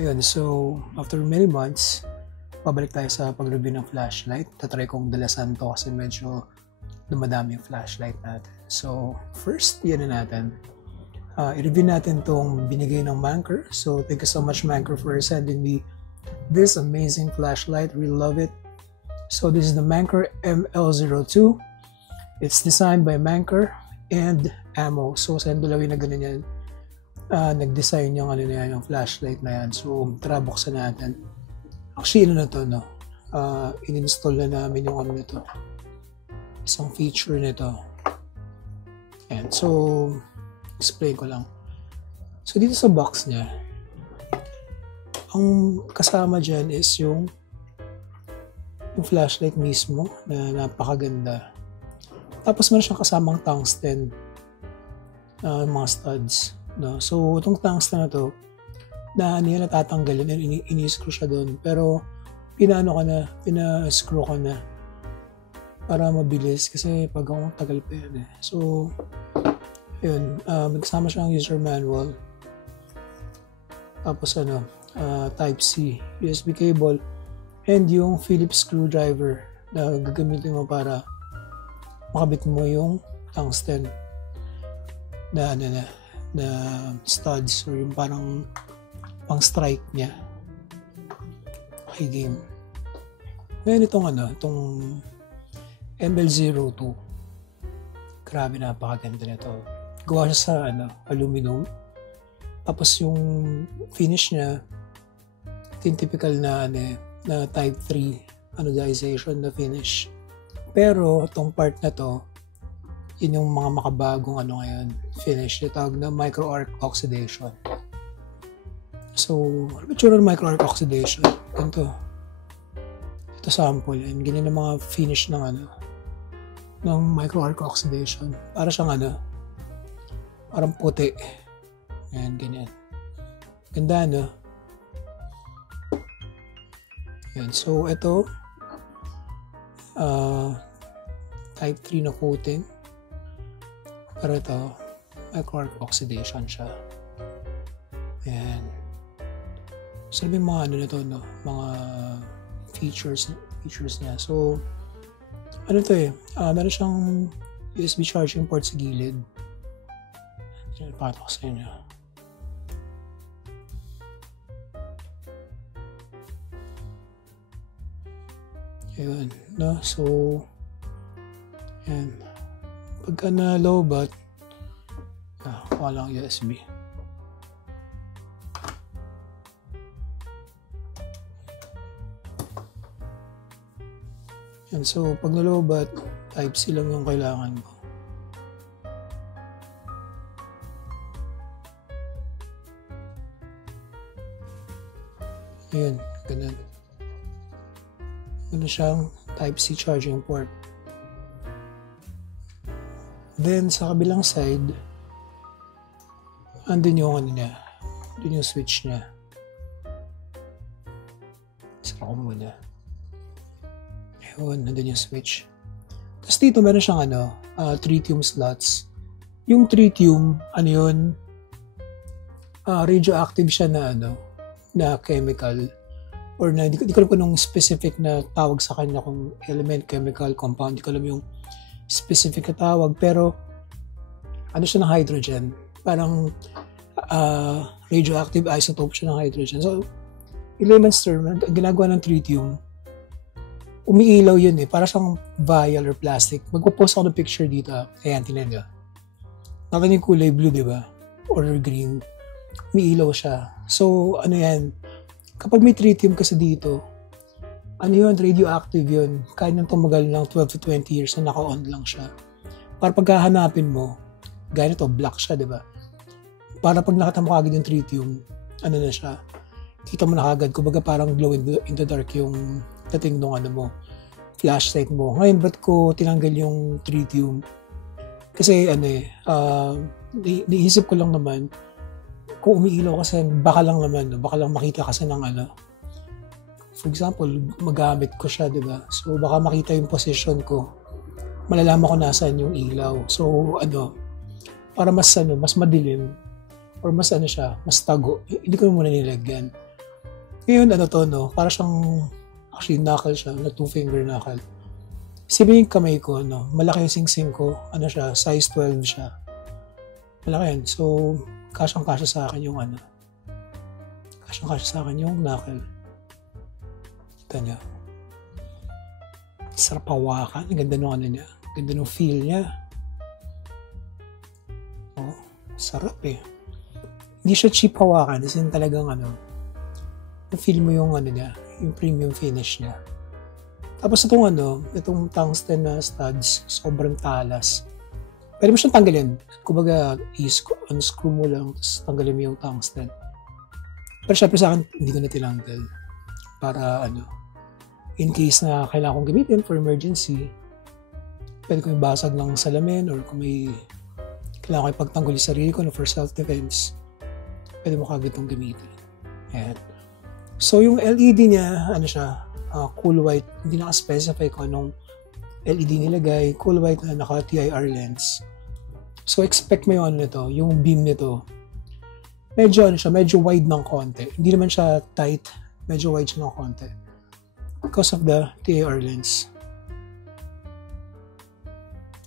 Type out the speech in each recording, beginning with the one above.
Ayun, so after many months, pabalik tayo sa pag-review ng flashlight. Tatry kong dalasan to kasi medyo dumadami yung flashlight natin. So first, yan na natin. I-review natin tong binigay ng Manker. So thank you so much Manker for sending me this amazing flashlight. Really love it. So this is the Manker ML02. It's designed by Manker and Ammo. So sa dalawin na ganun yan, nag-design yung ano na yan, yung flashlight na yan. So tara buksan natin. Actually ano na to, no? In-install na namin yung ano na to. Isang feature nito. And so explain ko lang. So dito sa box niya, ang kasama dyan is yung flashlight mismo na napakaganda. Tapos meron siyang kasamang tungsten mga studs. No? So itong tungsten na to, na ano yan, natatanggalin and ini-screw siya doon. Pero pina-screw ko na para mabilis kasi pag ako tagal pa yan eh. So yun, nagsama siyang user manual. Tapos type C, USB cable, and yung Phillips screwdriver na gagamitin mo para makabit mo yung tungsten na studs or yung parang pang strike niya. Okay, game. Ngayon itong ML02. Grabe, napakaganda nito. Gawa siya sa aluminum. Tapos yung finish niya, yung typical na type 3 anodization na finish. Pero itong part na to, yun yung mga makabagong ngayon, finish. Itawag na micro arc oxidation. So, ano ba tsura ng micro arc oxidation? Ganito. Ito sample. And ganyan ang mga finish ng micro arc oxidation. Para siyang parang puti. Ayan, ganyan. Ganda, no? Ayan, so ito, type 3 na coating. Pero ito, micro arc oxidation siya. Ayan. So, may mga no? Mga features niya. So, meron siyang USB charging port sa gilid. Patok sa inyo. Ayun, no? So, ayan. Pagka na-lowbat, walang USB. Ayan, so, pag na-lowbat, type C lang yung kailangan mo. Ayan, ganun. Ano siyang type C charging port. Then, sa kabilang side, andun yung niya. Andun yung switch niya. Sara ko muna. Ayun, andun yung switch. Tapos dito, meron siyang tritium slots. Yung tritium, radioactive siya na chemical or na di ko alam kung anong specific na tawag sa kanya, kung element, chemical, compound, di ko alam yung specific na tawag, pero siya ng hydrogen, parang radioactive isotope siya ng hydrogen. So in layman's term, ang ginagawa ng tritium, umiilaw yun para siyang vial or plastic. Magpo-post ako ng picture dito. Ayan, tinan nyo. Nakita yung kulay blue, di ba? Or green. Umiilaw siya. So, yan? Kapag may tritium kasi dito, radioactive yun. Kaya nang tumagal ng 12 to 20 years na naka-on lang siya. Para pagkahanapin mo, gaya nito, black siya, di ba? Para pag nakita mo kagad yung tritium, na siya, kita mo na kagad, kumbaga parang glow in the dark yung dating nung flashlight mo. Ngayon, ba't ko tinanggal yung tritium? Kasi niisip ko lang naman, kung umiilaw kasi baka lang makita kasi ng for example, magamit ko siya, di ba? So baka makita yung position ko, malalaman ko nasaan yung ilaw. So para mas madilim or mas mas tago, hindi ko muna nilagyan. Ngayon, ano to, no? Para siyang, actually, knuckle siya, na 2-finger knuckle. Isipin yung kamay ko, no? Malaki yung sing-sing ko. Ano siya? Size 12 siya. Malaki yan. So, kasyang-kasya sa akin yung ano. Kasyang-kasya sa akin yung knuckle. Kita niya. Sarap hawakan. Ang ganda nung ano niya. Ang ganda nung feel niya. Oh, sarap eh. Hindi siya cheap hawakan. Kasi talagang ano, feel mo yung ano niya, yung premium finish niya. Tapos itong tungsten na studs, sobrang talas. Pwede mo siyang tanggalin. Kumbaga, unscrew mo lang, tapos tanggalin mo yung tungsten. Pero syempre sa akin, hindi ko na tinanggal. Para in case na kailangan kong gamitin for emergency, pwede ko yung basag ng salamin or kung may kailangan ko ipagtanggol yung sarili ko for self-defense, pwede mo kagad itong gamitin. Ayan. So yung LED niya, cool white, hindi naka-specify kung anong LED nilagay, cool white na naka-TIR lens. So expect mo yung yung beam nito. Medyo wide ng konti. Hindi naman siya tight, medyo wide siya ng konti. Because of the TIR lens.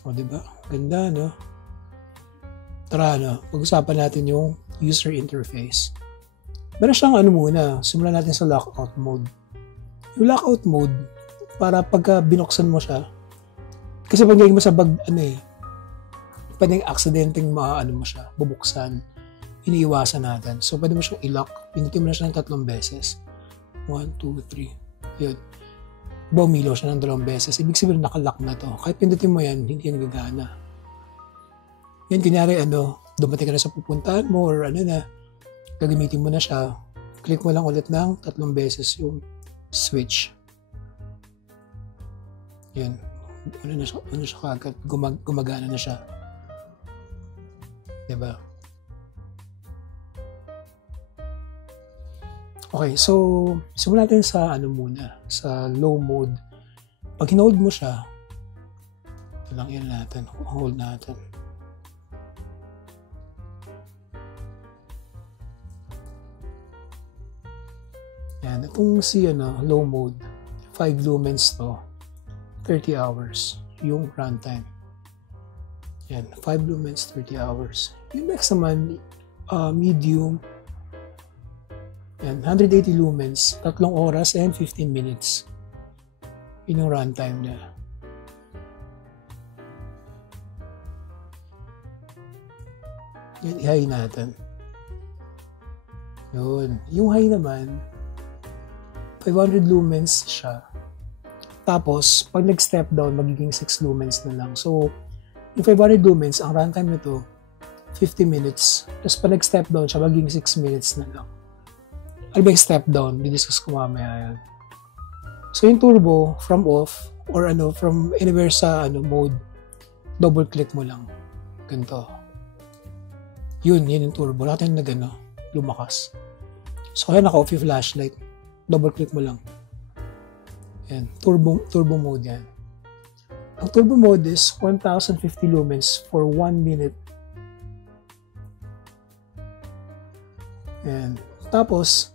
O, diba? Ganda, no? Tara, pag-usapan natin yung user interface. Meron siyang muna, simulan natin sa lockout mode. Yung lockout mode, para pagka binuksan mo siya, kasi pag mo sa bag, pwedeng accidenting mo siya, bubuksan, iniiwasan natin. So, pwede mo siyang i-lock, pinutin mo na siya ng 3 beses. 1, 2, 3. Yun. Bumilo siya ng 2 beses. Ibig sabihin, nakalock na to. Kahit pindutin mo yan, hindi yan gagana. Yan, kunyari, dumating ka na sa pupuntahan mo or gagamitin mo na siya, click mo lang ulit ng 3 beses yung switch. Yan. Ano siya kagad? Gumagana na siya. Diba? Okay, so simulan natin sa muna, sa low mode. Pag hinold mo siya, ito lang yan natin, hold natin. Yan, itong low mode, 5 lumens to, 30 hours, yung runtime. Yan, 5 lumens, 30 hours. Yung next naman, medium, yan, 180 lumens, 3 oras and 15 minutes. Yun yung runtime niya. Yan, i-high natin. Yun. Yung high naman, 500 lumens siya. Tapos, pag nag-step down, magiging 6 lumens na lang. So, yung 500 lumens, ang runtime nito, 50 minutes. Tapos, pag nag-step down siya, magiging 6 minutes na lang. Ano ba yung step down? Didiscuss ko mamaya yan. So, yung turbo, from off, or from anywhere sa mode, double-click mo lang. Ganito. Yun yung turbo. Natin na lumakas. So, kaya naka-off yung flashlight. Double-click mo lang. Yan. Turbo mode yan. Ang turbo mode is 1050 lumens for 1 minute. Yan. Tapos,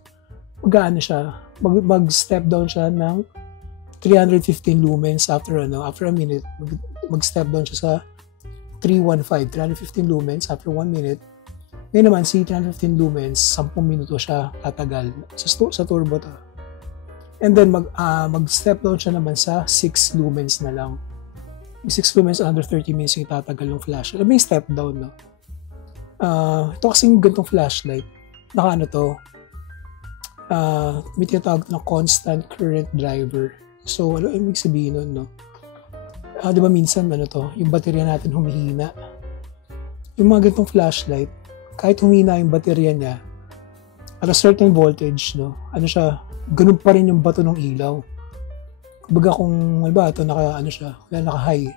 siya, mag-step down siya ng 315 lumens after a minute. Mag-step down siya sa 315 lumens after 1 minute. Ngayon naman, si 315 lumens, 10 minuto siya tatagal. Sa turbo to. And then, mag-step down siya naman sa 6 lumens na lang. Yung 6 lumens, under 30 minutes yung tatagal ng flashlight. May step down, no? Ito kasing gantong flashlight. May tinatawag na constant current driver. So, ano ibig sabihin nun, no? Di ba minsan, yung baterya natin humihina. Yung mga gantong flashlight, kahit humina yung baterya niya, at a certain voltage, no? Ganun pa rin yung bato ng ilaw. Kumbaga kung, ito, naka-high.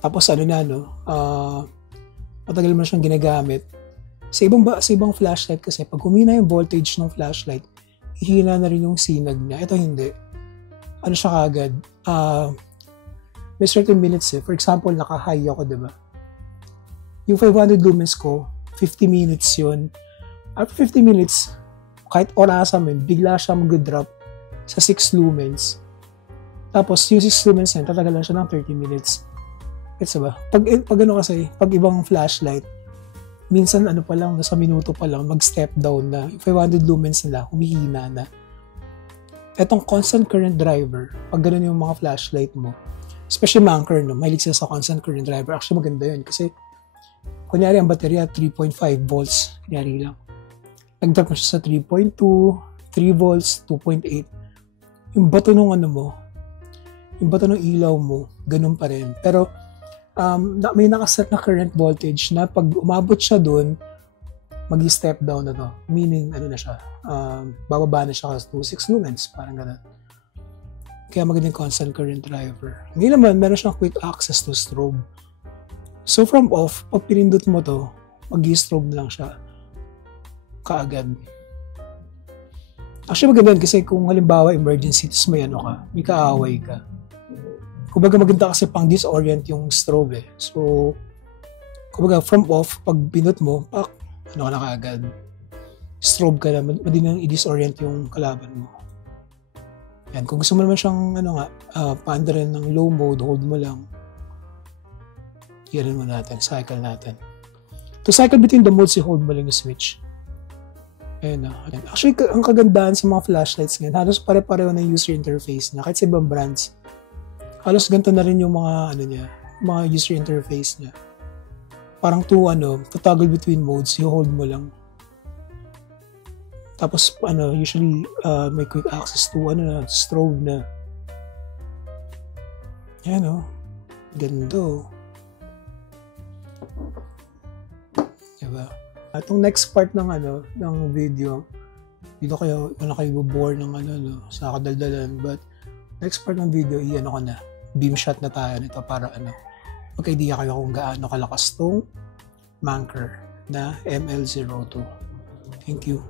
Tapos, matagal mo na siyang ginagamit. Sa ibang flashlight kasi, pag humina yung voltage ng flashlight, hihina na rin yung sinag niya. Ito hindi. Siya kagad? May certain minutes eh. For example, naka-high ako, diba? Yung 500 lumens ko, 50 minutes yun. After 50 minutes, kahit orasan mo, bigla siya mag-drop sa 6 lumens. Tapos, yung 6 lumens na yun, tatagalan siya ng 30 minutes. Gets ba? Pag ano kasi, pag ibang flashlight, minsan ano pa lang, nasa minuto pa lang, mag-step down na. 500 lumens nila, humihina na. Etong constant current driver, pag ganun yung mga flashlight mo, especially Anker, no, mahilig sila sa constant current driver. Actually, maganda yun kasi, kunyari, ang baterya, 3.5 volts. Kunyari lang. Nag-drop na siya sa 3.2, 3 volts, 2.8. Yung bato nung ano mo, yung bato ng ilaw mo, ganun pa rin. Pero, may nakaset na current voltage na pag umabot siya dun, mag-step down na to. Meaning, ano na siya, bababa na siya to 6 lumens, parang gano'n. Kaya magandang constant current driver. Ngayon naman, meron siyang quick access to strobe. So from off, pag pinindot mo to, mag-strobe lang siya kaagad. Actually maganda yun kasi kung halimbawa emergency, tapos may ano ka, may kaaway ka. Kumbaga maganda kasi pang disorient yung strobe eh. So, kumbaga from off, pag pinindot mo, ano ka na kaagad. Strobe ka na, madali nang i-disorient yung kalaban mo. Yan, kung gusto mo naman siyang paanda rin ng low mode, hold mo lang. Yan mo natin, cycle natin. To cycle between the modes, hold mo lang yung switch. Ayan na. Actually, ang kagandahan sa mga flashlights ngayon, halos pare-pareho na user interface niya. Kahit sa ibang brands, halos ganito na rin yung mga, mga user interface niya. Parang to toggle between modes, hold mo lang. Tapos, usually, may quick access to, strobe na. Ayan, ganda. Diba? Itong next part ng video, dito wala kayo bubore ng sa kadaldalan, but next part ng video, ko na, beam shot na tayo nito para magka-idea kayo kung gaano kalakas tong Anker na ML02. Thank you.